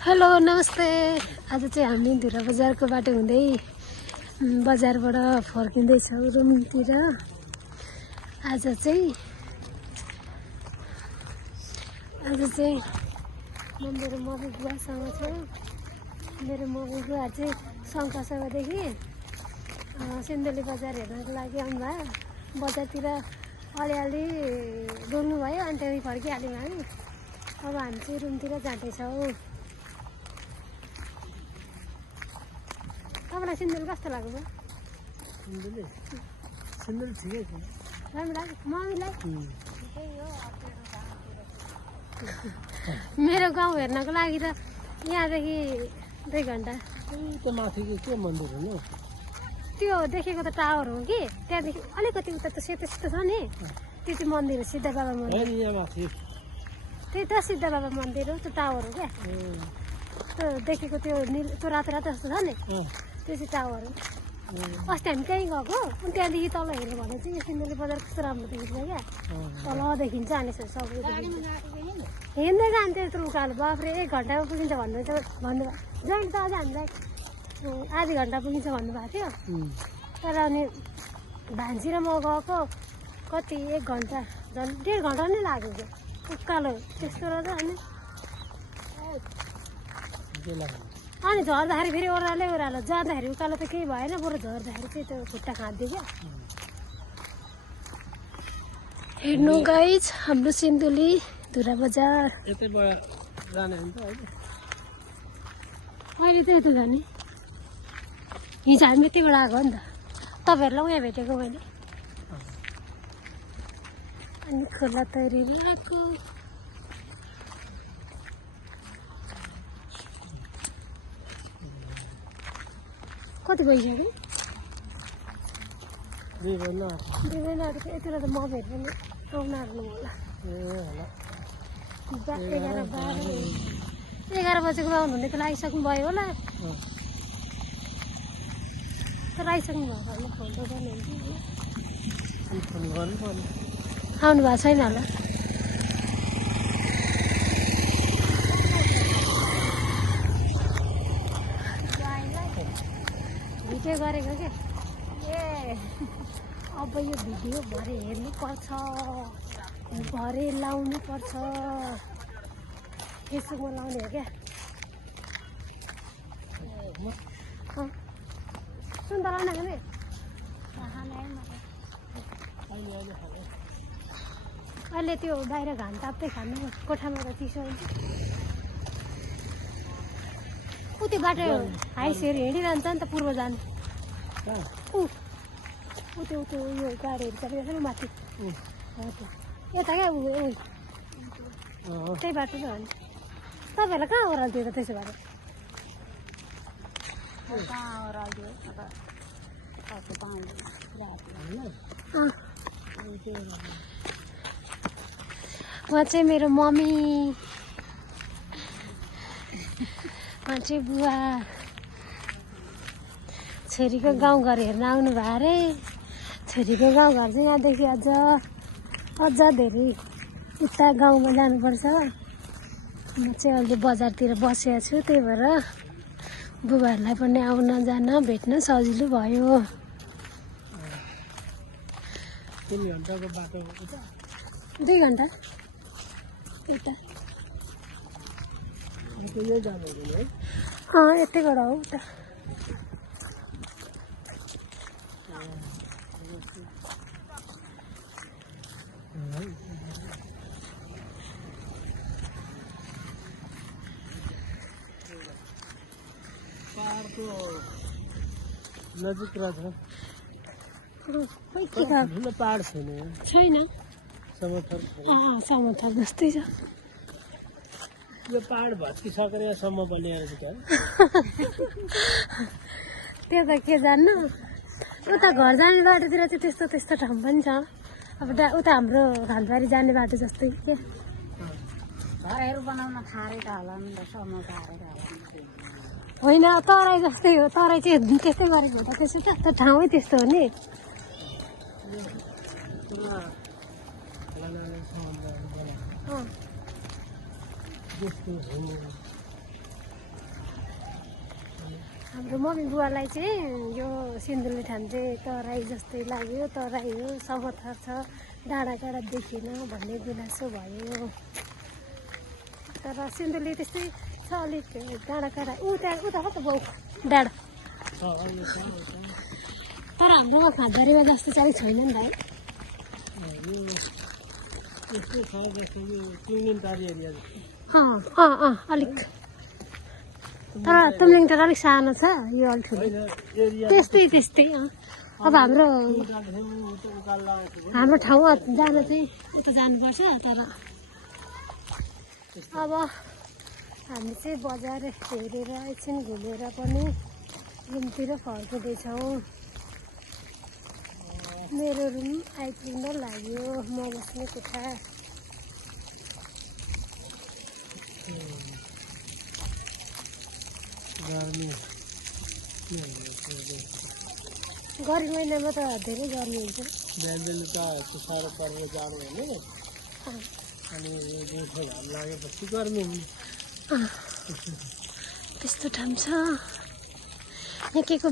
Hello नमस्ते। आज चाहिँ हामी धुरा बजारको बाटो हुँदै बजारबाट फर्किँदैछौँ रुमतिर। आज चाहिँ म मेरो मम्मी बुवासँग छु। मेरो मम्मी बुवा चाहिँ शङ्खसभादेखि सिन्धुली बजार हेर्नको लागि आउनुभयो। बजारतिर अलिअलि डुल्नु भयो अनि त्यहाँदेखि फर्किहाल्यौँ हामी। अब हामी चाहिँ रुमतिर जाँदैछौँ। तपाईँलाई सिन्धुली कस्तो लाग्यो? सिन्धुली ठिकै छ, राम्रो लाग्यो मम्मीलाई। मेरो गाउँ हेर्नको लागि त यहाँदेखि 2 घन्टा। त्यो माथिको के मन्दिर हो? त्यो देखेको त टावर हो कि त्यहाँदेखि अलिकति उता त सेतो सेतो छ नि, त्यो चाहिँ मन्दिर हो, सिद्ध बाबा मन्दिर। त्यही त सिद्ध बाबा मन्दिर हो, त्यो टावर हो क्या। त्यो देखेको त्यो त्यो रातो रातो जस्तो छ नि, त्यो चाहिँ टावर हो। अस्ति हामी कहीँ गएको अनि त्यहाँदेखि तल हेऱ्यो भने चाहिँ यो सिन्धुली बजार कस्तो राम्रो देखिन्छ क्या। तल देखिन्छ अनि सबै हिँड्दै जान्थ्यो यत्रो उकालो। बाफ्रे 1 घन्टामा पुगिन्छ भन्नुभयो। जहिले त अझ हामीलाई आधी घन्टा पुगिन्छ भन्नुभएको थियो। तर अनि भान्सी र म गएको कति 1 घन्टा झन् 1.5 घन्टा नै लाग्यो क्या उकालो त्यस्तो रहेछ। अनि झर्दाखेरि फेरि ओह्रालो जाँदाखेरि उकालो त केही भएन, बरु झर्दाखेरि चाहिँ त्यो खुट्टा खाँदियो क्या। हेर्नु गाइज हाम्रो सिन्धुली धुरा बजार। अहिले त यता जाने, हिजो हामी यतिबाट आएको हो नि त। तपाईँहरूलाई उहाँ भेटेको मैले। अनि खोला तरेर आएको। कति भइसक्यो? 2 महिना यतिखेर त म भेट्नु आउनु आउनु होला। 11 बजेको आउनु हुने त आइसक्नु भयो होला। तर आइसक्नु भएको होला, फोन त गर्नुहुन्छ। आउनु भएको छैन होला। भिडियो गरेको क्या। अब यो भिडियो भरे हेर्नुपर्छ, भरे लाउनु पर्छ, फेसबुकमा लाउने हो क्या। सुन्तला नखाने अहिले त्यो बाहिर घाम ताप्दै खानु, कोठामा त चिसो हुन्छ। ऊ त्यो बाटो हाइसेर हिँडिरहन्छ नि त पूर्व जानु। ऊ त्यो यो गाडीहरू चलिरहेछ नि माथि, यता क्या त्यही बाटो त हो नि। तपाईँहरूलाई कहाँ ओह्राल्थ्यो त त्यसो भए? उहाँ चाहिँ मेरो मम्मी, उहाँ चाहिँ बुवा। छोरीको गाउँघर हेर्न आउनु भयो अरे। छोरीको गाउँघर चाहिँ यहाँदेखि अझ धेरै उता गाउँमा जानुपर्छ। म चाहिँ अहिले बजारतिर बसेको छु, त्यही भएर बुबाहरूलाई पनि आउन जान भेट्न सजिलो भयो। 3 घन्टाको बाटो 2 घन्टा उता। यतैबाट हो उता। पहाडको नजिक रहेछ। ठुलो पहाड छैन, समथर जस्तै छ। यो पहाड भत्किसकेर यहाँसम्म बनिएर क्या। त्यो त के जान्नु, उता घर जाने बाटोतिर चाहिँ त्यस्तो ठाउँ पनि छ। अब उता हाम्रो खानबारी जाने बाटो जस्तै के घरहरू बनाउन थालेको होला नि त, होइन तराई जस्तै हो। तराई चाहिँ त्यस्तै गरेको हो त, त्यसो त ठाउँै त्यस्तो हो नि। हाम्रो मम्मी बुवालाई चाहिँ यो सिन्धुली ठाउँ चाहिँ तराई जस्तै लाग्यो, तराई हो, समथर छ, डाँडा काँडा देखिएन भन्ने गुनासो भयो। तर सिन्धुली त्यस्तै छ, अलिक डाँडा काँडा उता उता कता बाउ डाँडा। तर हाम्रो खाँदरीमा जस्तो चाहिँ छैन नि त है। अलिक तर तुमलिङ त अलिक सानो छ, यो अलिक ठुलो त्यस्तै अब हाम्रो ठाउँमा जान चाहिँ उता जानुपर्छ। तर अब हामी चाहिँ बजार हेरेर एकछिन घुमेर पनि रुमतिर फर्किँदैछौँ। मेरो रुम आइपुग्न लाग्यो, म बस्ने कोठा। गर्मी महिनामा त धेरै गर्मी हुन्छ। बिहान बेलुका साह्रो परेर जाडो होइन, अनि दिउँसो घाम लागेपछि गर्मी हुन्छ। त्यस्तो ठाउँ छ यहाँ के को